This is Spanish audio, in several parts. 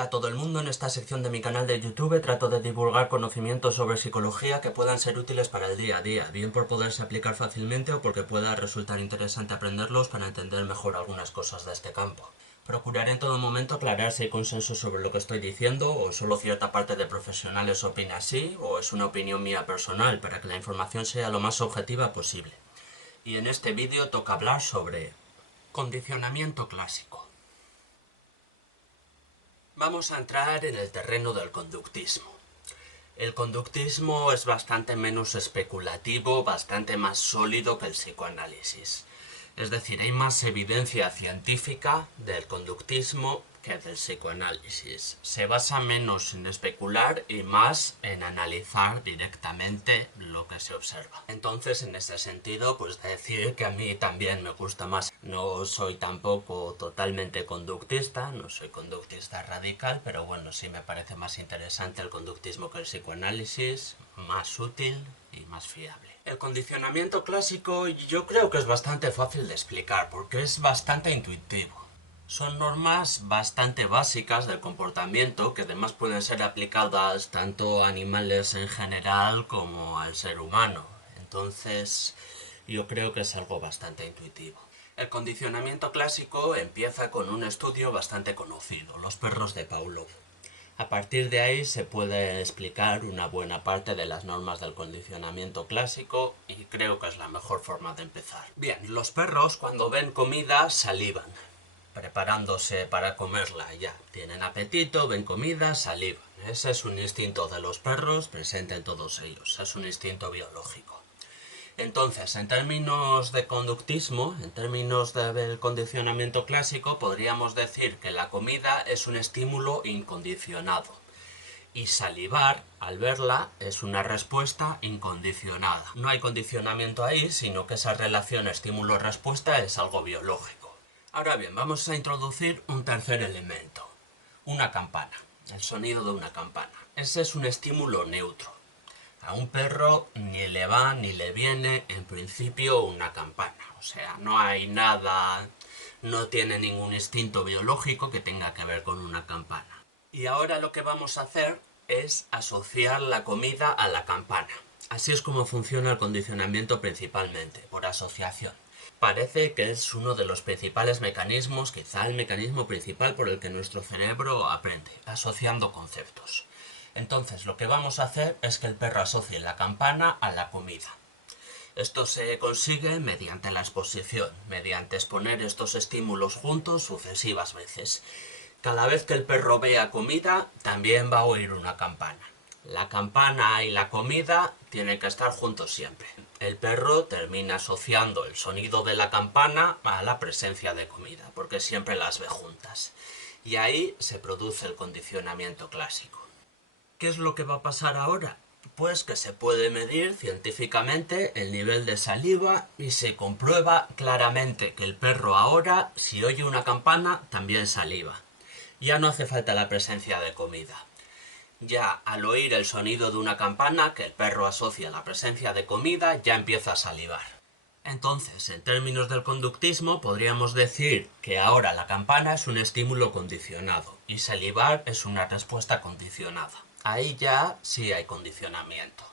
Hola a todo el mundo, en esta sección de mi canal de YouTube trato de divulgar conocimientos sobre psicología que puedan ser útiles para el día a día, bien por poderse aplicar fácilmente o porque pueda resultar interesante aprenderlos para entender mejor algunas cosas de este campo. Procuraré en todo momento aclarar si hay consenso sobre lo que estoy diciendo, o solo cierta parte de profesionales opina así, o es una opinión mía personal, para que la información sea lo más objetiva posible. Y en este vídeo toca hablar sobre condicionamiento clásico. Vamos a entrar en el terreno del conductismo. El conductismo es bastante menos especulativo, bastante más sólido que el psicoanálisis. Es decir, hay más evidencia científica del conductismo que del psicoanálisis. Se basa menos en especular y más en analizar directamente lo que se observa. Entonces, en ese sentido, pues decir que a mí también me gusta más. No soy tampoco totalmente conductista, no soy conductista radical, pero bueno, sí me parece más interesante el conductismo que el psicoanálisis, más útil y más fiable. El condicionamiento clásico yo creo que es bastante fácil de explicar porque es bastante intuitivo. Son normas bastante básicas del comportamiento que además pueden ser aplicadas tanto a animales en general como al ser humano. Entonces, yo creo que es algo bastante intuitivo. El condicionamiento clásico empieza con un estudio bastante conocido, los perros de Pavlov. A partir de ahí se puede explicar una buena parte de las normas del condicionamiento clásico y creo que es la mejor forma de empezar. Bien, los perros cuando ven comida salivan, preparándose para comerla ya. Tienen apetito, ven comida, salivan. Ese es un instinto de los perros presente en todos ellos, es un instinto biológico. Entonces, en términos de conductismo, en términos del condicionamiento clásico, podríamos decir que la comida es un estímulo incondicionado y salivar, al verla, es una respuesta incondicionada. No hay condicionamiento ahí, sino que esa relación estímulo-respuesta es algo biológico. Ahora bien, vamos a introducir un tercer elemento, una campana, el sonido de una campana. Ese es un estímulo neutro. A un perro ni le va ni le viene, en principio, una campana. O sea, no hay nada, no tiene ningún instinto biológico que tenga que ver con una campana. Y ahora lo que vamos a hacer es asociar la comida a la campana. Así es como funciona el condicionamiento principalmente, por asociación. Parece que es uno de los principales mecanismos, quizá el mecanismo principal por el que nuestro cerebro aprende, asociando conceptos. Entonces, lo que vamos a hacer es que el perro asocie la campana a la comida. Esto se consigue mediante la exposición, mediante exponer estos estímulos juntos sucesivas veces. Cada vez que el perro vea comida, también va a oír una campana. La campana y la comida tienen que estar juntos siempre. El perro termina asociando el sonido de la campana a la presencia de comida, porque siempre las ve juntas. Y ahí se produce el condicionamiento clásico. ¿Qué es lo que va a pasar ahora? Pues que se puede medir científicamente el nivel de saliva y se comprueba claramente que el perro ahora, si oye una campana, también saliva. Ya no hace falta la presencia de comida. Ya al oír el sonido de una campana que el perro asocia a la presencia de comida, ya empieza a salivar. Entonces, en términos del conductismo, podríamos decir que ahora la campana es un estímulo condicionado y salivar es una respuesta condicionada. Ahí ya sí hay condicionamiento.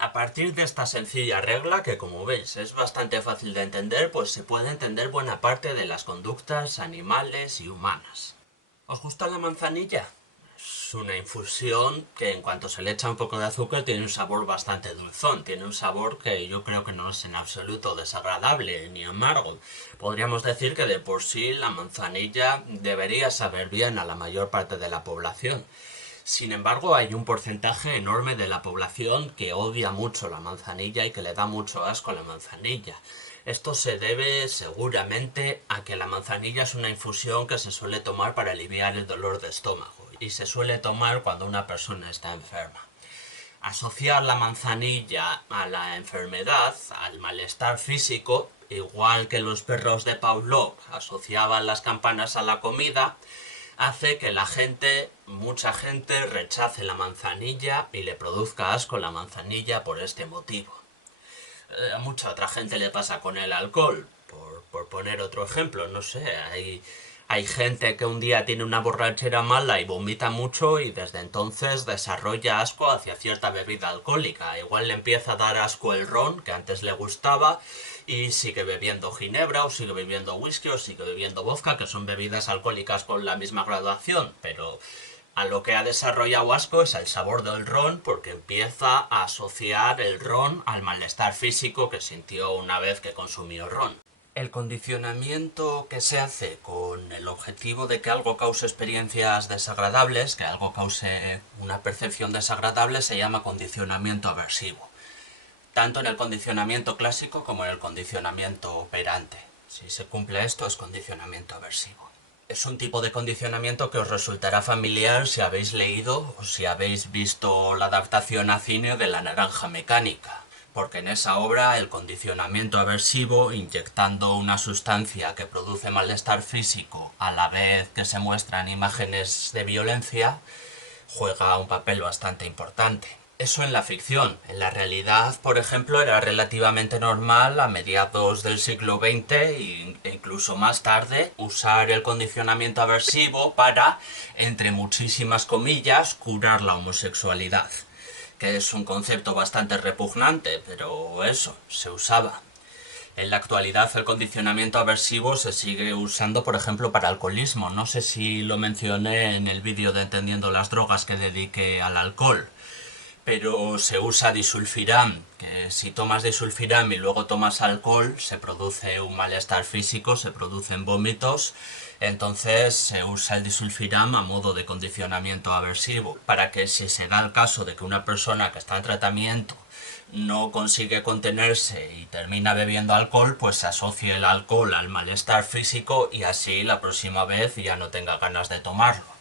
A partir de esta sencilla regla, que como veis es bastante fácil de entender, pues se puede entender buena parte de las conductas animales y humanas. ¿Os gusta la manzanilla? Es una infusión que en cuanto se le echa un poco de azúcar tiene un sabor bastante dulzón, tiene un sabor que yo creo que no es en absoluto desagradable ni amargo. Podríamos decir que de por sí la manzanilla debería saber bien a la mayor parte de la población. Sin embargo, hay un porcentaje enorme de la población que odia mucho la manzanilla y que le da mucho asco a la manzanilla. Esto se debe seguramente a que la manzanilla es una infusión que se suele tomar para aliviar el dolor de estómago y se suele tomar cuando una persona está enferma. Asociar la manzanilla a la enfermedad, al malestar físico, igual que los perros de Pavlov asociaban las campanas a la comida, hace que mucha gente rechace la manzanilla y le produzca asco la manzanilla por este motivo. A mucha otra gente le pasa con el alcohol, por poner otro ejemplo, no sé, hay Hay gente que un día tiene una borrachera mala y vomita mucho y desde entonces desarrolla asco hacia cierta bebida alcohólica. Igual le empieza a dar asco el ron, que antes le gustaba, y sigue bebiendo ginebra, o sigue bebiendo whisky, o sigue bebiendo vodka, que son bebidas alcohólicas con la misma graduación, pero a lo que ha desarrollado asco es al sabor del ron, porque empieza a asociar el ron al malestar físico que sintió una vez que consumió ron. El condicionamiento que se hace con el objetivo de que algo cause experiencias desagradables, que algo cause una percepción desagradable, se llama condicionamiento aversivo. Tanto en el condicionamiento clásico como en el condicionamiento operante. Si se cumple esto, es condicionamiento aversivo. Es un tipo de condicionamiento que os resultará familiar si habéis leído o si habéis visto la adaptación a cine de La Naranja Mecánica, porque en esa obra el condicionamiento aversivo, inyectando una sustancia que produce malestar físico a la vez que se muestran imágenes de violencia, juega un papel bastante importante. Eso en la ficción. En la realidad, por ejemplo, era relativamente normal a mediados del siglo XX e incluso más tarde usar el condicionamiento aversivo para, entre muchísimas comillas, curar la homosexualidad, que es un concepto bastante repugnante, pero eso, se usaba. En la actualidad el condicionamiento aversivo se sigue usando, por ejemplo, para alcoholismo. No sé si lo mencioné en el vídeo de Entendiendo las drogas que dediqué al alcohol, pero se usa disulfiram, que si tomas disulfiram y luego tomas alcohol se produce un malestar físico, se producen vómitos. Entonces se usa el disulfiram a modo de condicionamiento aversivo, para que si se da el caso de que una persona que está en tratamiento no consigue contenerse y termina bebiendo alcohol, pues se asocie el alcohol al malestar físico y así la próxima vez ya no tenga ganas de tomarlo.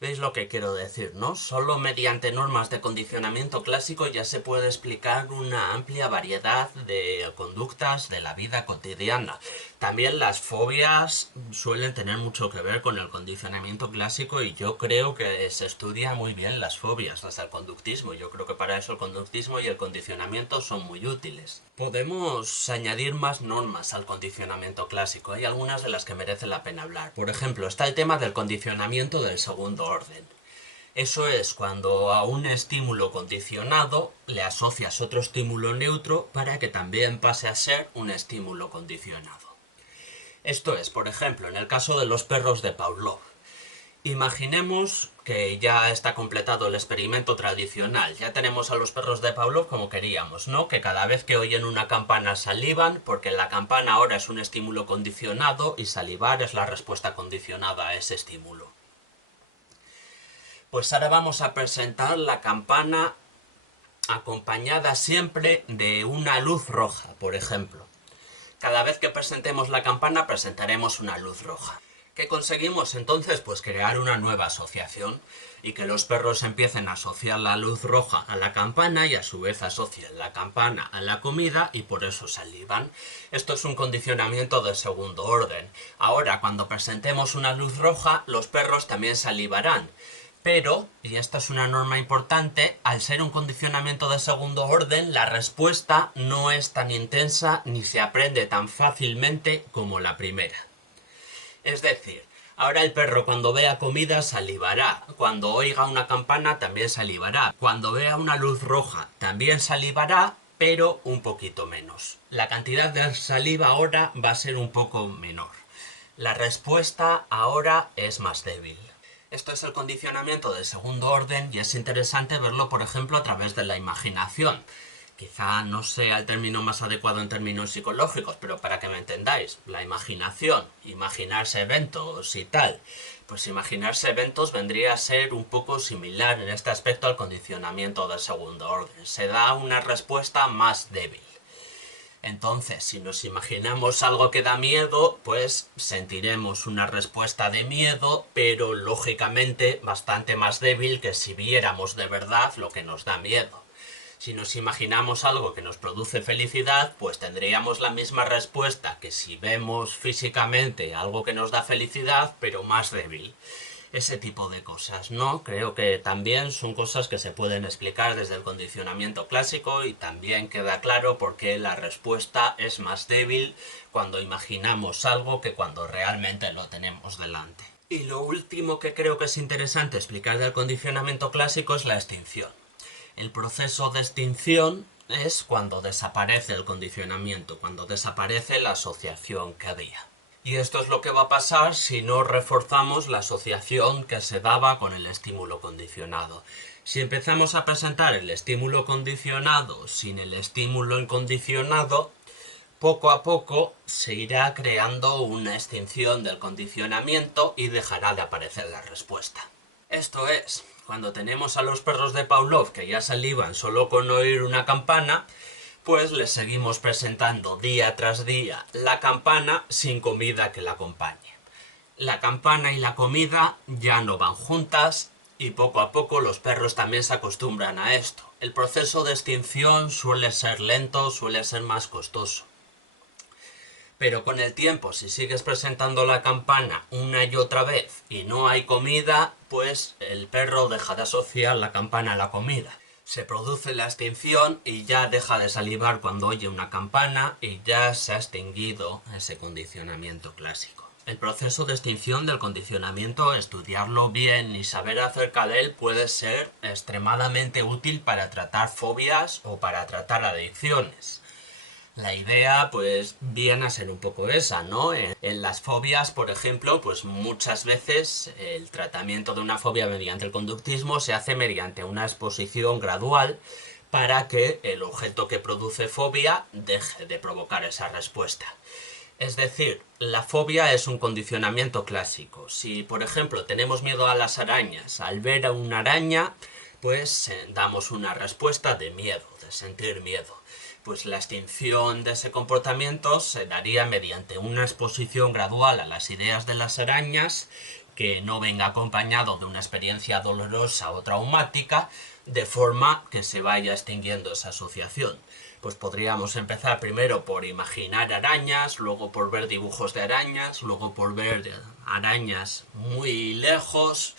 ¿Veis lo que quiero decir, no? Solo mediante normas de condicionamiento clásico ya se puede explicar una amplia variedad de conductas de la vida cotidiana. También las fobias suelen tener mucho que ver con el condicionamiento clásico y yo creo que se estudia muy bien las fobias, hasta el conductismo. Yo creo que para eso el conductismo y el condicionamiento son muy útiles. Podemos añadir más normas al condicionamiento clásico. Hay algunas de las que merece la pena hablar. Por ejemplo, está el tema del condicionamiento del segundo orden. Eso es cuando a un estímulo condicionado le asocias otro estímulo neutro para que también pase a ser un estímulo condicionado. Esto es, por ejemplo, en el caso de los perros de Pavlov. Imaginemos que ya está completado el experimento tradicional. Ya tenemos a los perros de Pavlov como queríamos, ¿no? Que cada vez que oyen una campana salivan, porque la campana ahora es un estímulo condicionado y salivar es la respuesta condicionada a ese estímulo. Pues ahora vamos a presentar la campana acompañada siempre de una luz roja, por ejemplo. Cada vez que presentemos la campana presentaremos una luz roja. ¿Qué conseguimos entonces? Pues crear una nueva asociación y que los perros empiecen a asociar la luz roja a la campana y a su vez asocien la campana a la comida y por eso salivan. Esto es un condicionamiento de segundo orden. Ahora, cuando presentemos una luz roja, los perros también salivarán. Pero, y esta es una norma importante, al ser un condicionamiento de segundo orden, la respuesta no es tan intensa ni se aprende tan fácilmente como la primera. Es decir, ahora el perro cuando vea comida salivará, cuando oiga una campana también salivará, cuando vea una luz roja también salivará, pero un poquito menos. La cantidad de saliva ahora va a ser un poco menor. La respuesta ahora es más débil. Esto es el condicionamiento de segundo orden y es interesante verlo, por ejemplo, a través de la imaginación. Quizá no sea el término más adecuado en términos psicológicos, pero para que me entendáis, la imaginación, imaginarse eventos y tal, pues imaginarse eventos vendría a ser un poco similar en este aspecto al condicionamiento de segundo orden. Se da una respuesta más débil. Entonces, si nos imaginamos algo que da miedo, pues sentiremos una respuesta de miedo, pero lógicamente bastante más débil que si viéramos de verdad lo que nos da miedo. Si nos imaginamos algo que nos produce felicidad, pues tendríamos la misma respuesta que si vemos físicamente algo que nos da felicidad, pero más débil. Ese tipo de cosas, ¿no? Creo que también son cosas que se pueden explicar desde el condicionamiento clásico y también queda claro por qué la respuesta es más débil cuando imaginamos algo que cuando realmente lo tenemos delante. Y lo último que creo que es interesante explicar del condicionamiento clásico es la extinción. El proceso de extinción es cuando desaparece el condicionamiento, cuando desaparece la asociación que había. Y esto es lo que va a pasar si no reforzamos la asociación que se daba con el estímulo condicionado. Si empezamos a presentar el estímulo condicionado sin el estímulo incondicionado, poco a poco se irá creando una extinción del condicionamiento y dejará de aparecer la respuesta. Esto es, cuando tenemos a los perros de Pavlov que ya salivan solo con oír una campana, pues les seguimos presentando día tras día la campana sin comida que la acompañe. La campana y la comida ya no van juntas y poco a poco los perros también se acostumbran a esto. El proceso de extinción suele ser lento, suele ser más costoso. Pero con el tiempo, si sigues presentando la campana una y otra vez y no hay comida, pues el perro deja de asociar la campana a la comida. Se produce la extinción y ya deja de salivar cuando oye una campana y ya se ha extinguido ese condicionamiento clásico. El proceso de extinción del condicionamiento, estudiarlo bien y saber acerca de él puede ser extremadamente útil para tratar fobias o para tratar adicciones. La idea, pues, viene a ser un poco esa, ¿no? En las fobias, por ejemplo, pues muchas veces el tratamiento de una fobia mediante el conductismo se hace mediante una exposición gradual para que el objeto que produce fobia deje de provocar esa respuesta. Es decir, la fobia es un condicionamiento clásico. Si, por ejemplo, tenemos miedo a las arañas, al ver a una araña, pues damos una respuesta de miedo, de sentir miedo. Pues la extinción de ese comportamiento se daría mediante una exposición gradual a las ideas de las arañas que no venga acompañado de una experiencia dolorosa o traumática, de forma que se vaya extinguiendo esa asociación. Pues podríamos empezar primero por imaginar arañas, luego por ver dibujos de arañas, luego por ver arañas muy lejos,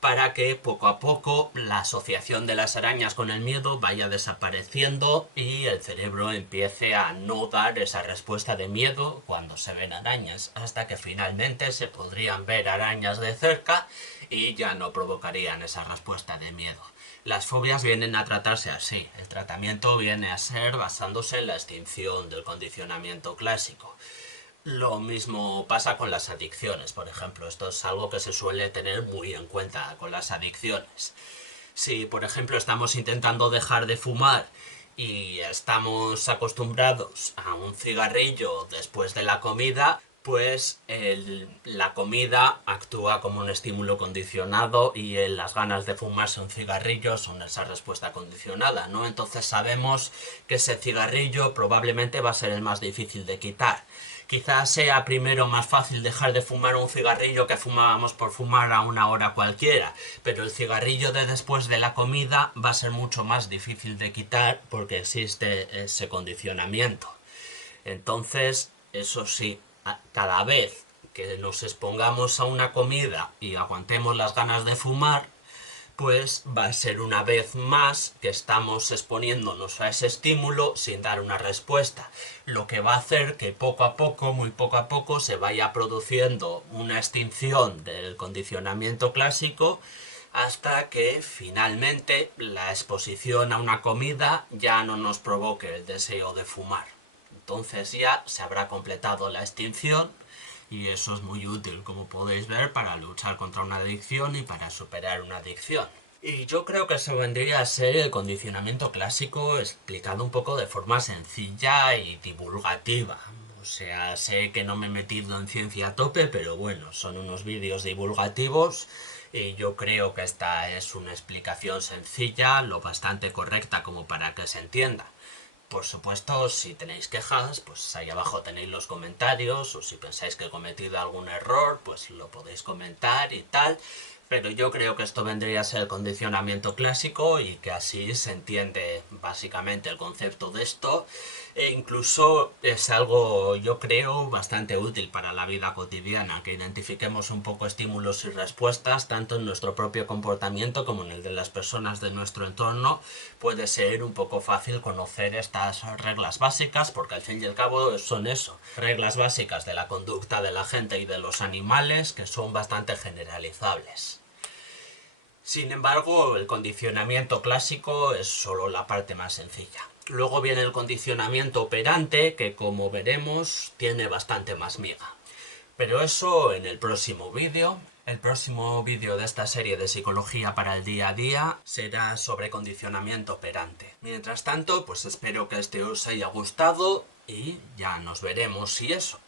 para que poco a poco la asociación de las arañas con el miedo vaya desapareciendo y el cerebro empiece a no dar esa respuesta de miedo cuando se ven arañas, hasta que finalmente se podrían ver arañas de cerca y ya no provocarían esa respuesta de miedo. Las fobias vienen a tratarse así. El tratamiento viene a ser basándose en la extinción del condicionamiento clásico. Lo mismo pasa con las adicciones, por ejemplo. Esto es algo que se suele tener muy en cuenta con las adicciones. Si, por ejemplo, estamos intentando dejar de fumar y estamos acostumbrados a un cigarrillo después de la comida, pues la comida actúa como un estímulo condicionado y las ganas de fumarse un cigarrillo son esa respuesta condicionada, ¿no? Entonces sabemos que ese cigarrillo probablemente va a ser el más difícil de quitar. Quizás sea primero más fácil dejar de fumar un cigarrillo que fumábamos por fumar a una hora cualquiera, pero el cigarrillo de después de la comida va a ser mucho más difícil de quitar porque existe ese condicionamiento. Entonces, eso sí, cada vez que nos expongamos a una comida y aguantemos las ganas de fumar, pues va a ser una vez más que estamos exponiéndonos a ese estímulo sin dar una respuesta, lo que va a hacer que poco a poco, muy poco a poco, se vaya produciendo una extinción del condicionamiento clásico hasta que finalmente la exposición a una comida ya no nos provoque el deseo de fumar. Entonces ya se habrá completado la extinción y eso es muy útil, como podéis ver, para luchar contra una adicción y para superar una adicción. Y yo creo que eso vendría a ser el condicionamiento clásico explicado un poco de forma sencilla y divulgativa. O sea, sé que no me he metido en ciencia a tope, pero bueno, son unos vídeos divulgativos y yo creo que esta es una explicación sencilla, lo bastante correcta como para que se entienda. Por supuesto, si tenéis quejas, pues ahí abajo tenéis los comentarios, o si pensáis que he cometido algún error, pues lo podéis comentar y tal. Pero yo creo que esto vendría a ser el condicionamiento clásico y que así se entiende básicamente el concepto de esto, e incluso es algo, yo creo, bastante útil para la vida cotidiana, que identifiquemos un poco estímulos y respuestas tanto en nuestro propio comportamiento como en el de las personas de nuestro entorno. Puede ser un poco fácil conocer estas reglas básicas, porque al fin y al cabo son eso, reglas básicas de la conducta de la gente y de los animales que son bastante generalizables. Sin embargo, el condicionamiento clásico es solo la parte más sencilla. Luego viene el condicionamiento operante, que como veremos tiene bastante más miga. Pero eso en el próximo vídeo. El próximo vídeo de esta serie de psicología para el día a día será sobre condicionamiento operante. Mientras tanto, pues espero que este os haya gustado y ya nos veremos y eso.